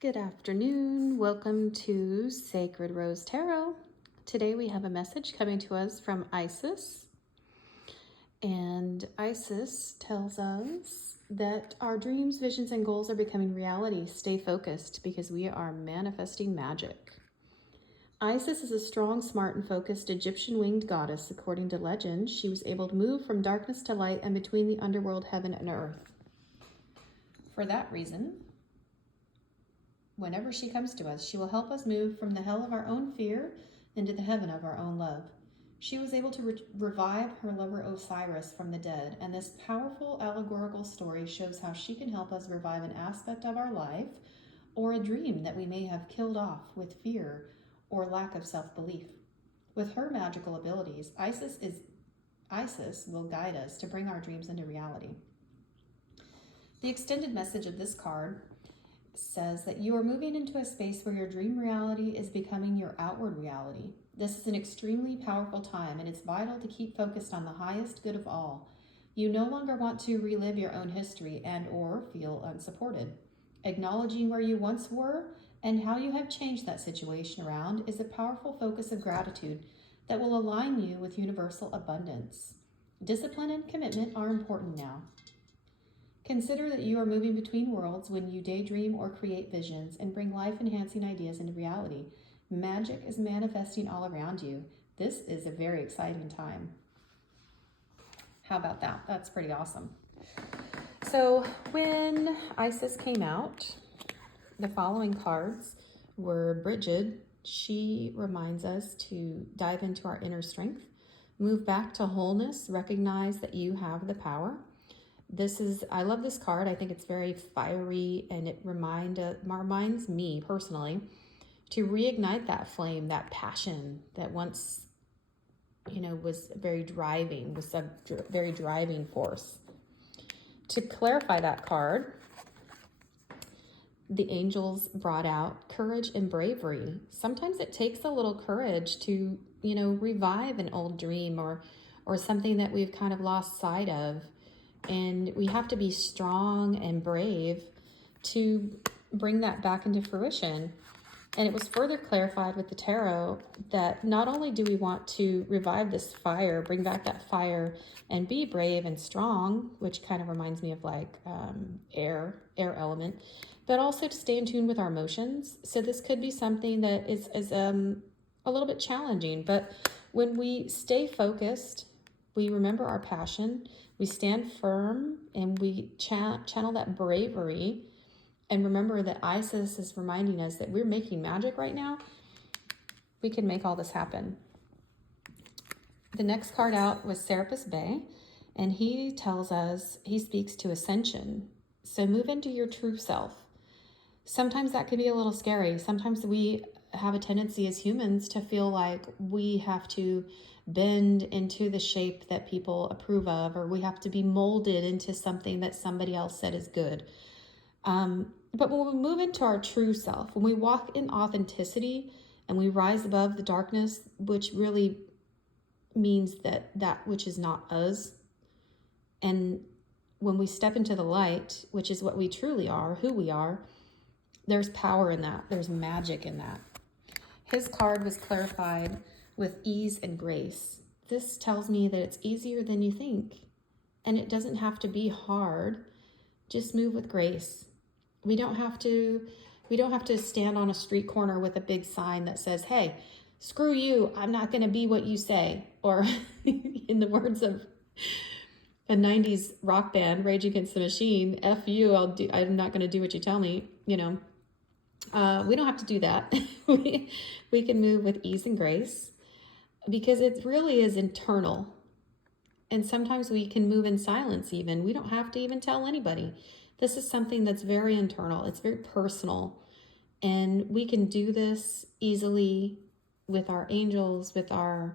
Good afternoon. Welcome to Sacred Rose Tarot. Today we have a message coming to us from Isis. And Isis tells us that our dreams, visions, and goals are becoming reality. Stay focused because we are manifesting magic. Isis is a strong, smart, and focused Egyptian winged goddess. According to legend, she was able to move from darkness to light and between the underworld, heaven, and earth. For that reason, whenever she comes to us, she will help us move from the hell of our own fear into the heaven of our own love. She was able to revive her lover Osiris from the dead, and this powerful allegorical story shows how she can help us revive an aspect of our life or a dream that we may have killed off with fear or lack of self-belief. With her magical abilities, Isis will guide us to bring our dreams into reality. The extended message of this card says that you are moving into a space where your dream reality is becoming your outward reality. This is an extremely powerful time, and it's vital to keep focused on the highest good of all. You no longer want to relive your own history and or feel unsupported. Acknowledging where you once were and how you have changed that situation around is a powerful focus of gratitude that will align you with universal abundance. Discipline and commitment are important now. Consider that you are moving between worlds when you daydream or create visions and bring life-enhancing ideas into reality. Magic is manifesting all around you. This is a very exciting time. How about that? That's pretty awesome. So when Isis came out, the following cards were Bridget. She reminds us to dive into our inner strength, move back to wholeness, recognize that you have the power. I love this card. I think it's very fiery, and it reminds me personally to reignite that flame, that passion that once, was a very driving force. To clarify that card, the angels brought out courage and bravery. Sometimes it takes a little courage to, revive an old dream or something that we've kind of lost sight of. And we have to be strong and brave to bring that back into fruition. And it was further clarified with the tarot that not only do we want to revive this fire, bring back that fire and be brave and strong, which kind of reminds me of like air element, but also to stay in tune with our emotions. So this could be something that is a little bit challenging, but when we stay focused, we remember our passion, we stand firm, and we channel that bravery, and remember that Isis is reminding us that we're making magic right now. We can make all this happen. The next card out was Serapis Bey, and he speaks to Ascension. So move into your true self. Sometimes that can be a little scary. Sometimes we have a tendency as humans to feel like we have to bend into the shape that people approve of, or we have to be molded into something that somebody else said is good. But when we move into our true self, when we walk in authenticity and we rise above the darkness, which really means that which is not us, and when we step into the light, which is what we truly are, who we are, there's power in that. There's magic in that. His card was clarified with ease and grace. This tells me that it's easier than you think, and it doesn't have to be hard. Just move with grace. We don't have to stand on a street corner with a big sign that says, "Hey, screw you, I'm not going to be what you say." Or in the words of a 90s rock band, Rage Against the Machine, "F you, I'm not going to do what you tell me." We don't have to do that. We can move with ease and grace, because it really is internal. And sometimes we can move in silence even. We don't have to even tell anybody. This is something that's very internal. It's very personal. And we can do this easily with our angels, with our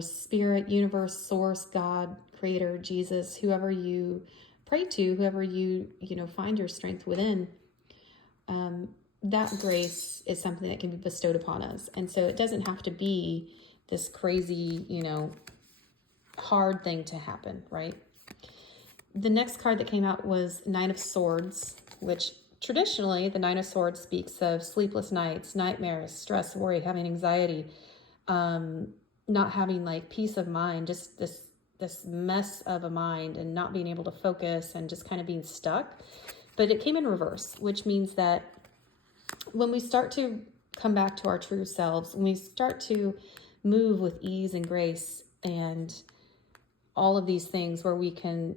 spirit, universe, source, God, creator, Jesus, whoever you pray to, whoever you find your strength within. That grace is something that can be bestowed upon us. And so it doesn't have to be this crazy, hard thing to happen, right? The next card that came out was Nine of Swords, which traditionally, the Nine of Swords speaks of sleepless nights, nightmares, stress, worry, having anxiety, not having like peace of mind, just this mess of a mind and not being able to focus and just kind of being stuck. But it came in reverse, which means that when we start to come back to our true selves, when we start to move with ease and grace and all of these things where we can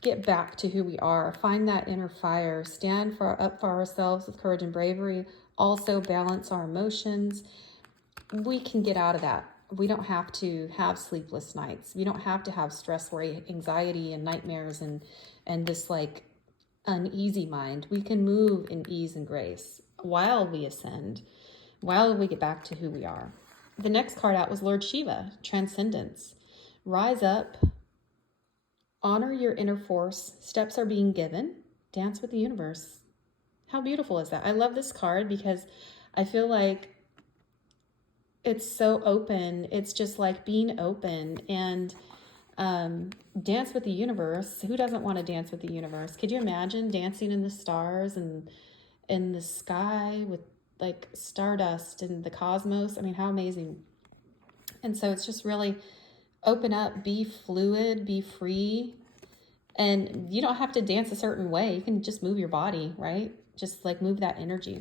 get back to who we are, find that inner fire, stand up for ourselves with courage and bravery, also balance our emotions, we can get out of that. We don't have to have sleepless nights. We don't have to have stress, worry, anxiety, and nightmares and this like uneasy mind. We can move in ease and grace while we ascend, while we get back to who we are. The next card out was Lord Shiva, Transcendence. Rise up, honor your inner force, steps are being given, dance with the universe. How beautiful is that? I love this card because I feel like it's so open. It's just like being open and dance with the universe. Who doesn't want to dance with the universe? Could you imagine dancing in the stars and in the sky with like stardust and the cosmos? I mean, how amazing. And so it's just really open up, be fluid, be free. And you don't have to dance a certain way. You can just move your body, right? Just like move that energy.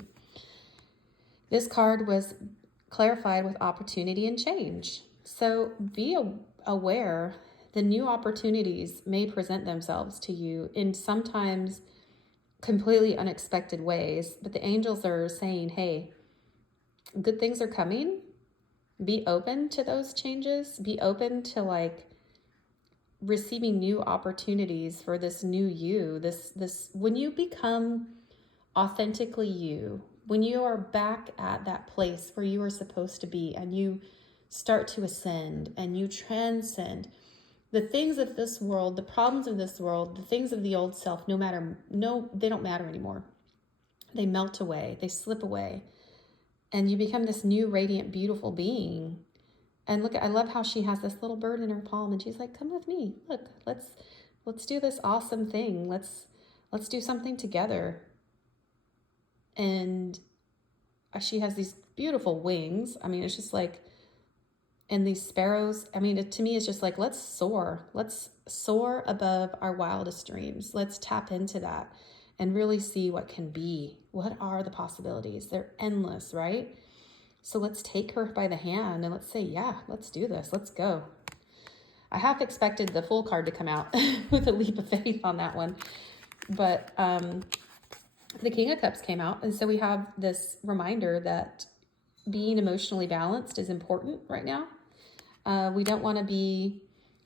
This card was clarified with opportunity and change. So be aware the new opportunities may present themselves to you in sometimes completely unexpected ways, but the angels are saying, hey, good things are coming. Be open to those changes. Be open to like receiving new opportunities for this new you. This when you become authentically you, when you are back at that place where you are supposed to be and you start to ascend and you transcend the things of this world, the problems of this world, the things of the old self, they don't matter anymore. They melt away, they slip away, and you become this new, radiant, beautiful being. And look, I love how she has this little bird in her palm and she's like, come with me. Look, let's do this awesome thing. Let's do something together. And she has these beautiful wings. I mean, it's just like, and these sparrows, I mean, to me, it's just like, let's soar. Let's soar above our wildest dreams. Let's tap into that and really see what can be. What are the possibilities? They're endless, right? So let's take her by the hand and let's say, yeah, let's do this. Let's go. I half expected the full card to come out with a leap of faith on that one. But the King of Cups came out. And so we have this reminder that being emotionally balanced is important right now. We don't want to be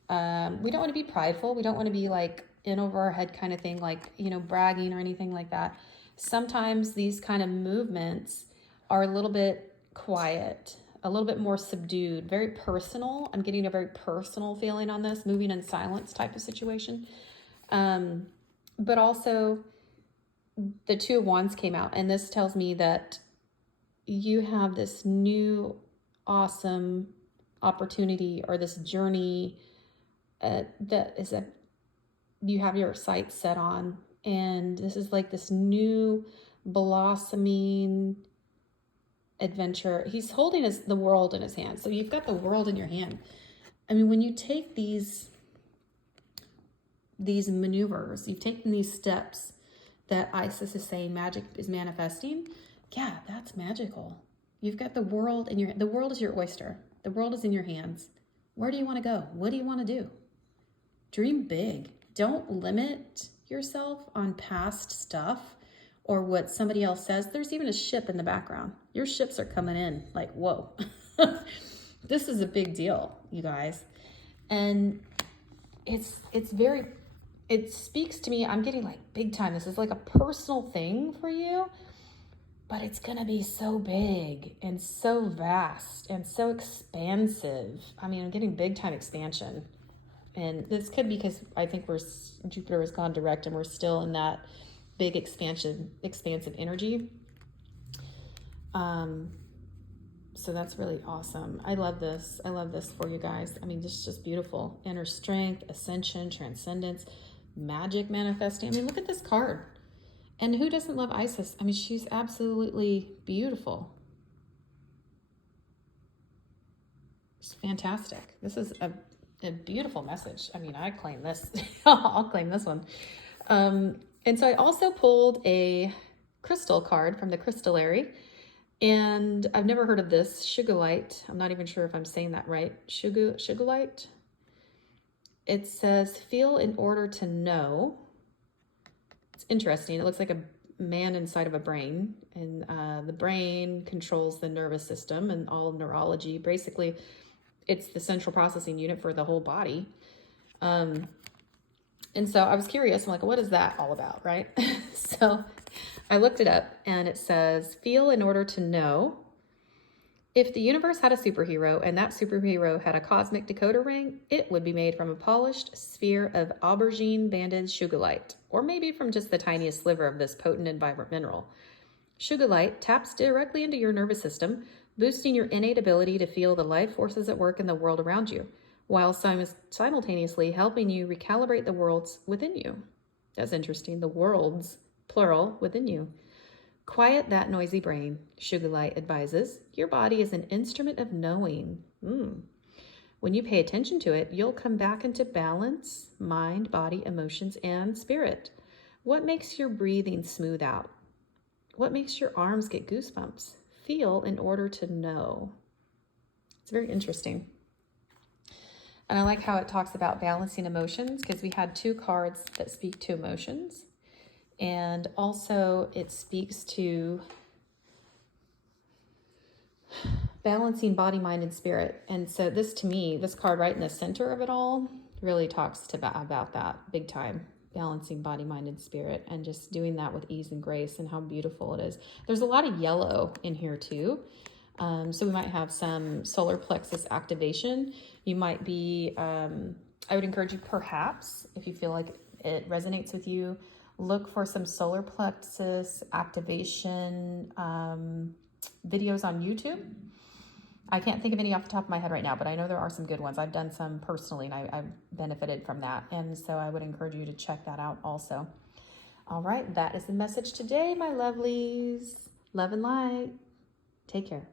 prideful. We don't want to be like in over our head kind of thing, like, bragging or anything like that. Sometimes these kind of movements are a little bit quiet, a little bit more subdued, very personal. I'm getting a very personal feeling on this, moving in silence type of situation. But also the Two of Wands came out, and this tells me that you have this new awesome opportunity or this journey that is you have your sights set on, and this is like this new blossoming adventure. He's holding the world in his hand, so you've got the world in your hand. I mean, when you take these maneuvers, you've taken these steps that Isis is saying magic is manifesting. Yeah, that's magical. You've got the world in the world is your oyster. The world is in your hands. Where do you want to go? What do you want to do? Dream big. Don't limit yourself on past stuff or what somebody else says. There's even a ship in the background. Your ships are coming in like, whoa. This is a big deal, you guys. And it speaks to me. I'm getting like big time. This is like a personal thing for you, but it's going to be so big and so vast and so expansive. I mean, I'm getting big time expansion. And this could be because I think Jupiter has gone direct and we're still in that big expansive energy. So that's really awesome. I love this. I love this for you guys. I mean, this is just beautiful. Inner strength, ascension, transcendence, magic manifesting. I mean, look at this card. And who doesn't love Isis? I mean, she's absolutely beautiful. It's fantastic. This is a beautiful message. I mean, I claim this. I'll claim this one. And so I also pulled a crystal card from the Crystallary. And I've never heard of this. Sugarite. I'm not even sure if I'm saying that right. Sugarite. It says, feel in order to know. It's interesting. It looks like a man inside of a brain. And the brain controls the nervous system and all neurology. Basically, it's the central processing unit for the whole body. And so I was curious. I'm like, what is that all about, right? So I looked it up, and it says, feel in order to know. If the universe had a superhero and that superhero had a cosmic Dakota ring, it would be made from a polished sphere of aubergine banded sugarite, or maybe from just the tiniest sliver of this potent and vibrant mineral. Sugarite taps directly into your nervous system, boosting your innate ability to feel the life forces at work in the world around you, while simultaneously helping you recalibrate the worlds within you. That's interesting. The worlds, plural, within you. Quiet that noisy brain, Sugarite advises. Your body is an instrument of knowing. When you pay attention to it, you'll come back into balance, mind, body, emotions, and spirit. What makes your breathing smooth out? What makes your arms get goosebumps? Feel in order to know. It's very interesting. And I like how it talks about balancing emotions, because we had 2 cards that speak to emotions. And also it speaks to balancing body, mind, and spirit. And so this, to me, this card right in the center of it all really talks about that big time. Balancing body, mind, and spirit, and just doing that with ease and grace, and how beautiful it is. There's a lot of yellow in here too. So we might have some solar plexus activation. You might be, I would encourage you, perhaps, if you feel like it resonates with you, look for some solar plexus activation videos on YouTube. I can't think of any off the top of my head right now, but I know there are some good ones. I've done some personally, and I've benefited from that. And so I would encourage you to check that out also. All right, that is the message today, my lovelies. Love and light. Take care.